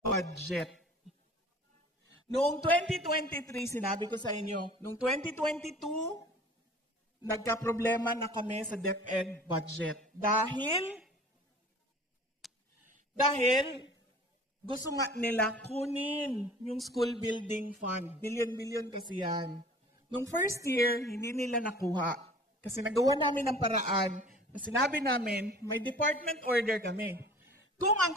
budget. Noong 2023, sinabi ko sa inyo, noong 2022, nagka-problema na kami sa DepEd budget. Dahil gusto nga nila kunin yung school building fund. Billion-billion kasi yan. Noong first year, hindi nila nakuha. Kasi nagawa namin ng paraan na sinabi namin, may department order kami. Kung ang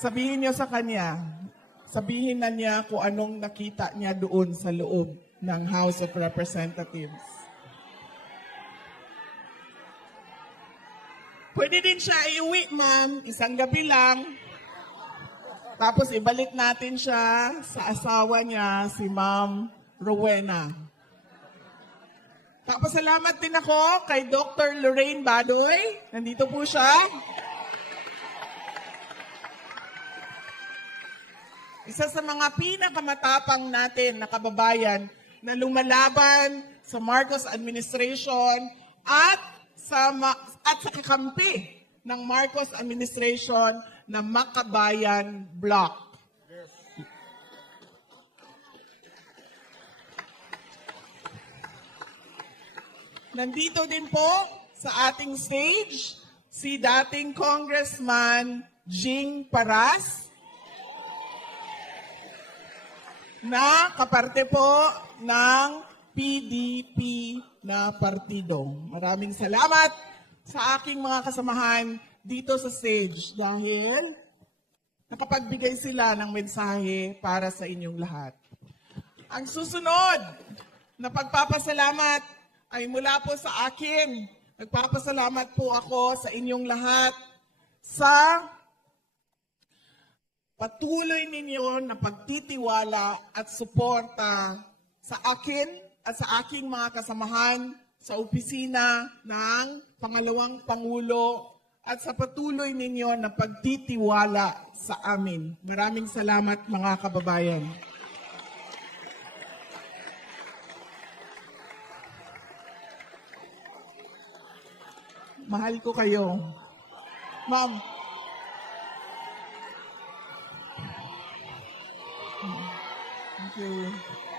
sabihin niyo sa kanya, sabihin na niya kung anong nakita niya doon sa loob ng House of Representatives. Pwede din siya iuwi, ma'am, isang gabi lang. Tapos ibalik natin siya sa asawa niya, si Ma'am Rowena. Tapos salamat din ako kay Dr. Lorraine Badoy. Nandito po siya. Isa sa mga pinakamatapang natin na kababayan na lumalaban sa Marcos administration at sa kakampi ng Marcos administration na Makabayan Bloc. Nandito din po sa ating stage si dating Congressman Jing Paras, na kaparte po ng PDP na partido. Maraming salamat sa aking mga kasamahan dito sa stage dahil nakapagbigay sila ng mensahe para sa inyong lahat. Ang susunod na pagpapasalamat ay mula po sa akin. Nagpapasalamat po ako sa inyong lahat sa patuloy ninyo na pagtitiwala at suporta sa akin at sa aking mga kasamahan sa opisina ng Pangalawang Pangulo at sa patuloy ninyo na pagtitiwala sa amin. Maraming salamat mga kababayan. Mahal ko kayo. Ma'am. Thank you.